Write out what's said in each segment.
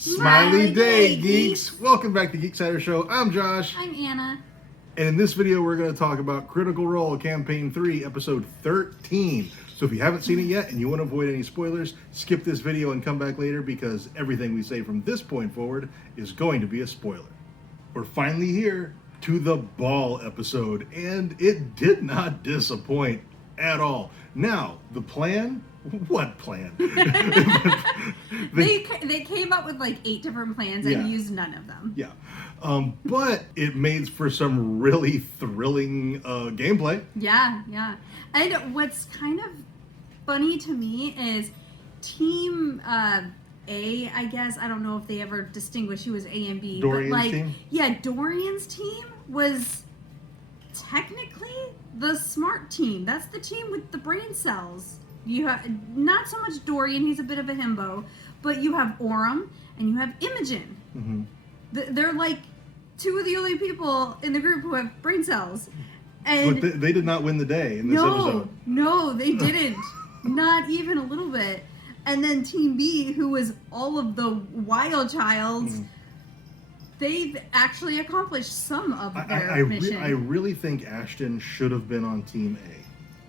Smiley Day Geeks! Welcome back to Geeksider Show. I'm Josh. I'm Anna. And in this video, we're going to talk about Critical Role Campaign 3, Episode 13. So if you haven't seen it yet and you want to avoid any spoilers, skip this video and come back later because everything we say from this point forward is going to be a spoiler. We're finally here to the ball episode, and it did not disappoint at all. Now, the plan? What plan? They came up with like 8 different plans and used none of them. Yeah. But it made for some really thrilling gameplay. Yeah. And what's kind of funny to me is Team A, I guess, I don't know if they ever distinguished who was A and B. Dorian's team? Yeah, Dorian's team was technically the smart team. That's the team with the brain cells. You have not so much Dorian, he's a bit of a himbo, but you have Orem and you have Imogen. Mm-hmm. They're like 2 of the only people in the group who have brain cells. And but they did not win the day in this episode. No, they didn't. Not even a little bit. And then Team B, who was all of the wild childs, they've actually accomplished some of their mission. I really think Ashton should have been on Team A.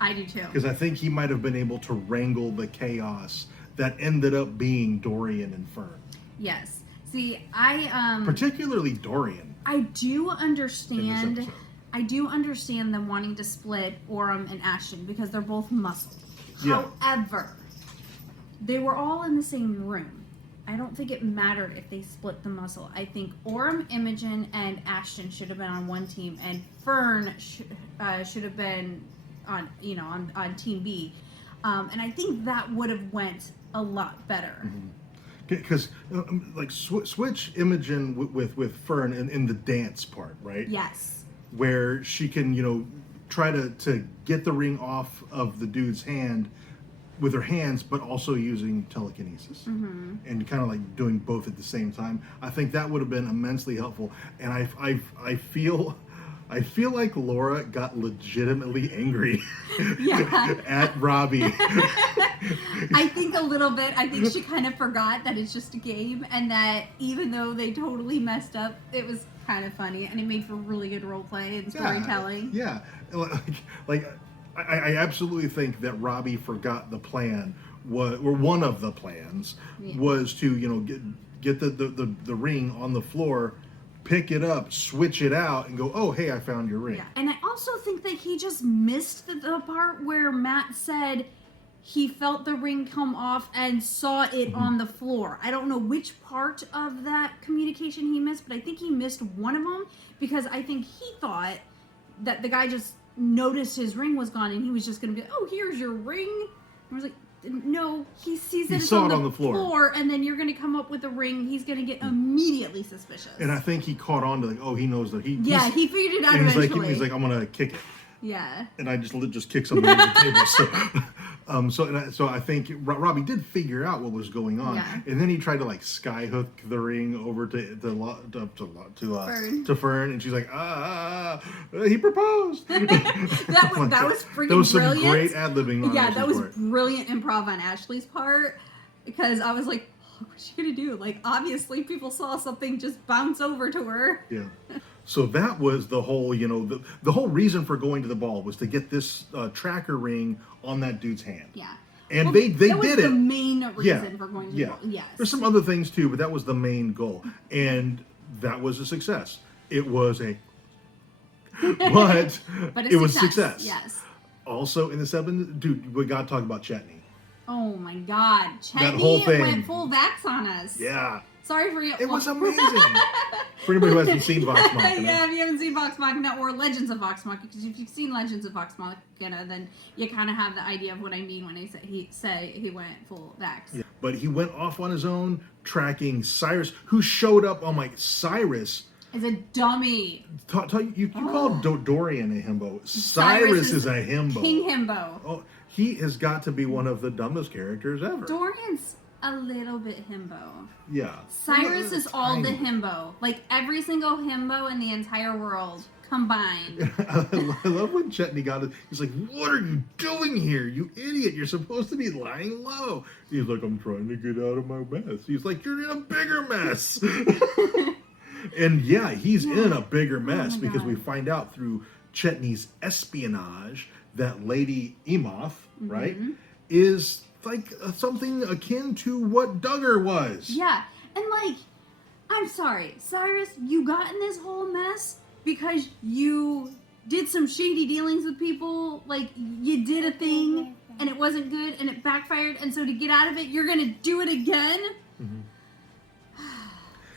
I do too. Because I think he might have been able to wrangle the chaos that ended up being Dorian and Fern. Yes. See, I particularly Dorian. I do understand them wanting to split Orem and Ashton because they're both muscle. Yeah. However, they were all in the same room. I don't think it mattered if they split the muscle. I think Orem, Imogen, and Ashton should have been on one team, and Fern should have been on Team B, and I think that would have went a lot better. Because switch Imogen with Fern in the dance part, right? Yes. Where she can try to get the ring off of the dude's hand with her hands, but also using telekinesis and kind of like doing both at the same time. I think that would have been immensely helpful, and I feel like Laura got legitimately angry at Robbie. I think a little bit. I think she kind of forgot that it's just a game, and that even though they totally messed up, it was kind of funny, and it made for really good role play and storytelling. Yeah. I absolutely think that Robbie forgot the plan, or one of the plans was to get the ring on the floor, pick it up, switch it out, and go, oh, hey, I found your ring. Yeah. And I also think that he just missed the part where Matt said he felt the ring come off and saw it on the floor. I don't know which part of that communication he missed, but I think he missed one of them because I think he thought that the guy just noticed his ring was gone and he was just going to be, oh, here's your ring. I was like, no, he sees it. He saw it on the floor, and then you're going to come up with a ring. He's going to get immediately suspicious. And I think he caught on to he knows that he figured it out eventually. He's like, I'm going to kick it. Yeah. And I just kicked something under the table. So I think Robbie did figure out what was going on, and then he tried to skyhook the ring over to Fern, and she's like, he proposed. that was freaking brilliant. That was some great ad-libbing on that was part. Brilliant improv on Ashley's part, because I was like, what's she gonna do? Obviously people saw something just bounce over to her. Yeah. So that was the whole, the whole reason for going to the ball was to get this tracker ring on that dude's hand. Yeah. And they did it. That was the main reason for going to the ball. Yes. There's some other things too, but that was the main goal. And that was a success. It was it was a success. Yes. Also in the 7th, dude, we got to talk about Chetney. Oh my God. Chetney that whole thing went full vax on us. Yeah. Sorry for you. It was amazing. For anybody who hasn't seen Vox Machina. Yeah, if you haven't seen Vox Machina or Legends of Vox Machina, because if you've seen Legends of Vox Machina, then you kind of have the idea of what I mean when I say he went full vax. Yeah. But he went off on his own, tracking Cyrus, who showed up on Cyrus. Is a dummy. You called Dorian a himbo. Cyrus is a himbo. King himbo. Oh, he has got to be one of the dumbest characters ever. Dorian's a little bit himbo. Yeah. Cyrus is all the himbo. Every single himbo in the entire world combined. I love when Chetney got it. He's like, "What are you doing here, you idiot? You're supposed to be lying low." He's like, "I'm trying to get out of my mess." He's like, "You're in a bigger mess." And yeah, he's in a bigger mess because we find out through Chetney's espionage that Lady Emoth, right, is like something akin to what Duggar was. Yeah, and like, I'm sorry, Cyrus, you got in this whole mess because you did some shady dealings with people. Like, you did a thing and it wasn't good and it backfired, and so to get out of it, you're gonna do it again?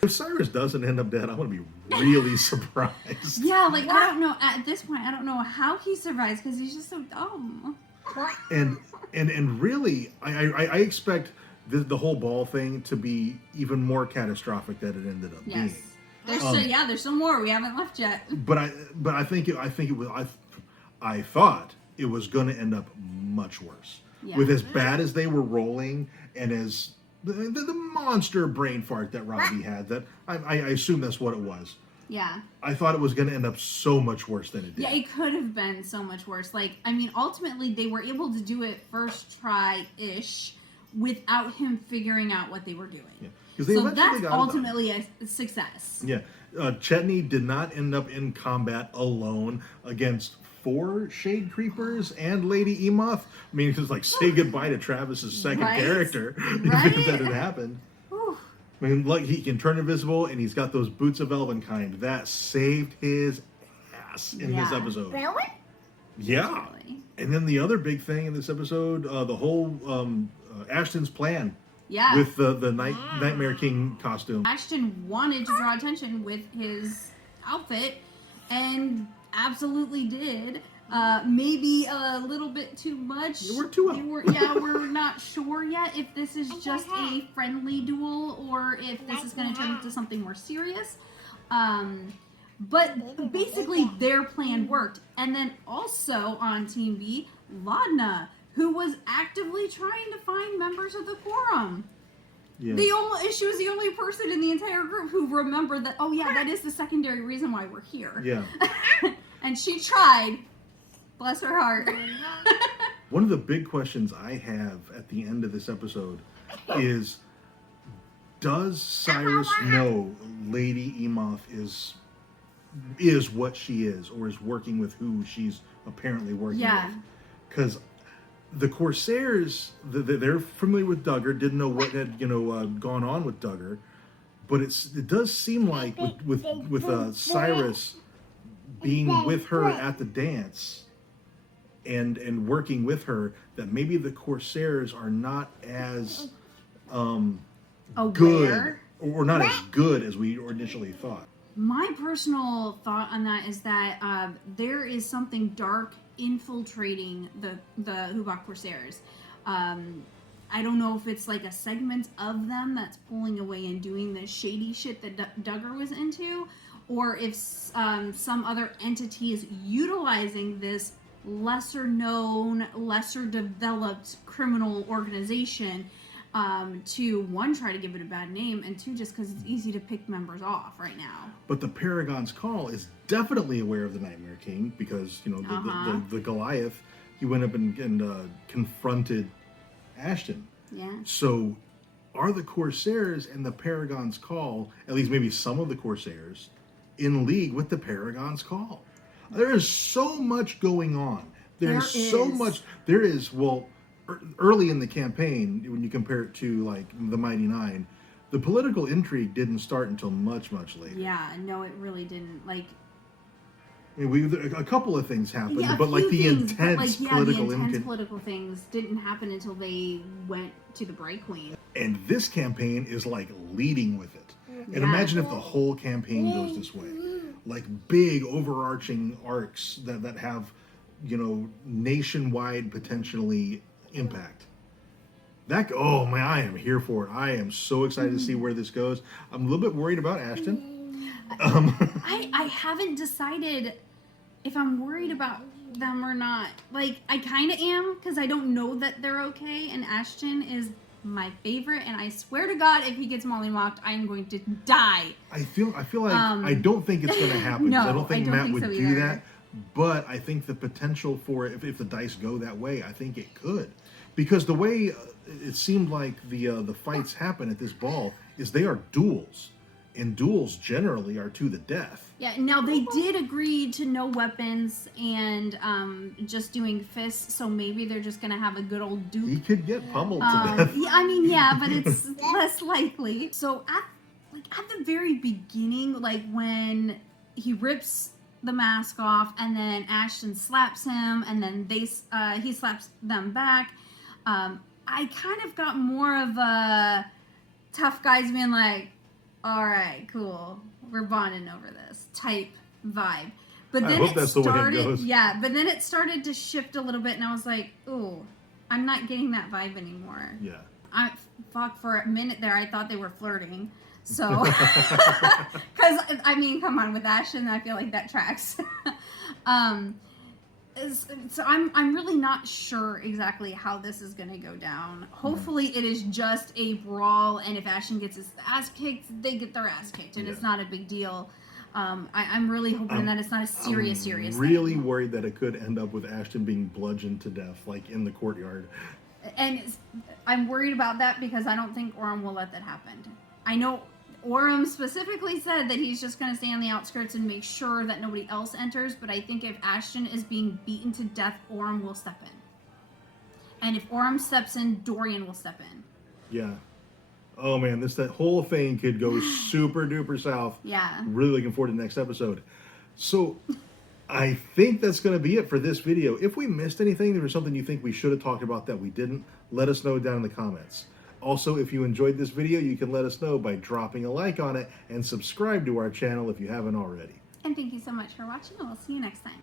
If Cyrus doesn't end up dead, I'm gonna be really surprised. Yeah, like, I don't know, at this point, I don't know how he survives because he's just so dumb. And really, I expect the whole ball thing to be even more catastrophic than it ended up being. There's still more we haven't left yet. But I think it was I thought it was going to end up much worse. Yeah. With as bad as they were rolling and as the monster brain fart that Robbie had, that I assume that's what it was. Yeah. I thought it was going to end up so much worse than it did. Yeah, it could have been so much worse. Like, I mean, ultimately, they were able to do it first try-ish without him figuring out what they were doing. Yeah. They So eventually that's got ultimately a success. Yeah. Chetney did not end up in combat alone against 4 Shade Creepers and Lady Emoth. I mean, it's like, say goodbye to Travis's second character if that had happened. Whew. I mean, like, he can turn invisible, and he's got those boots of Elvenkind. That saved his ass in this episode. Really? Yeah. Totally. And then the other big thing in this episode, the whole Ashton's plan. Yeah. With the Nightmare King costume. Ashton wanted to draw attention with his outfit, and absolutely did. Maybe a little bit too much. We're too out. We're not sure yet if this is just a friendly duel or if this is going to turn into something more serious. But basically, their plan worked. And then also on Team B, Laudna, who was actively trying to find members of the quorum. Yeah. She was the only person in the entire group who remembered that, oh yeah, that is the secondary reason why we're here. Yeah. And she tried. Bless her heart. One of the big questions I have at the end of this episode is, does Cyrus know Lady Emoth is what she is, or is working with who she's apparently working with? Because the Corsairs, they're familiar with Duggar, didn't know what had gone on with Duggar, but it does seem like with Cyrus being with her at the dance and working with her, that maybe the Corsairs are not as good or not as good as we initially thought. My personal thought on that is that there is something dark infiltrating the Hubak Corsairs. I don't know if it's like a segment of them that's pulling away and doing the shady shit that Duggar was into, or if some other entity is utilizing this lesser known, lesser developed criminal organization to, one, try to give it a bad name, and 2, just because it's easy to pick members off right now. But the Paragon's Call is definitely aware of the Nightmare King because, the Goliath, he went up and confronted Ashton. Yeah. So are the Corsairs and the Paragon's Call, at least maybe some of the Corsairs, in league with the Paragon's Call? There is so much going on. There is, well, early in the campaign, when you compare it to, like, the Mighty Nine, the political intrigue didn't start until much, much later. Yeah, no, it really didn't. Like, I mean, a couple of things happened, but like the intense political things didn't happen until they went to the Bright Queen. And this campaign is like leading with it. And imagine if the whole campaign goes this way. Like big overarching arcs that have, nationwide potentially impact. Oh man, I am here for it. I am so excited to see where this goes. I'm a little bit worried about Ashton. I haven't decided if I'm worried about them or not. Like, I kind of am, because I don't know that they're okay, and Ashton is my favorite, and I swear to God, if he gets mollywopped, I'm going to die. I feel like I don't think it's going to happen. No, I don't think Matt would so do either. that. But I think the potential for it, if the dice go that way, I think it could, because the way it seemed like the fights happen at this ball is they are duels, and duels generally are to the death. Yeah. Now they did agree to no weapons and just doing fists, so maybe they're just gonna have a good old duke. He could get pummeled to death. Yeah, I mean, yeah, but it's less likely. So at the very beginning, like when he rips the mask off, and then Ashton slaps him, and then he slaps them back. I kind of got more of a tough guys being like, "All right, cool, we're bonding over this" type vibe. But then I hope that's the way it goes. Yeah, but then it started to shift a little bit, and I was like, "Ooh, I'm not getting that vibe anymore." Yeah. For a minute there, I thought they were flirting. So, because I mean, come on, with Ashton, I feel like that tracks. So I'm really not sure exactly how this is going to go down. Hopefully, it is just a brawl, and if Ashton gets his ass kicked, they get their ass kicked, and it's not a big deal. I'm really hoping that it's not a serious really thing. worried that it could end up with Ashton being bludgeoned to death, like in the courtyard. And I'm worried about that because I don't think Orm will let that happen. I know Orm specifically said that he's just going to stay on the outskirts and make sure that nobody else enters, but I think if Ashton is being beaten to death, Orm will step in. And if Orm steps in, Dorian will step in. Yeah. Oh man, that whole thing could go super duper south. Yeah. Really looking forward to the next episode. So I think that's going to be it for this video. If we missed anything, there was something you think we should have talked about that we didn't, let us know down in the comments. Also, if you enjoyed this video, you can let us know by dropping a like on it and subscribe to our channel if you haven't already. And thank you so much for watching, and we'll see you next time.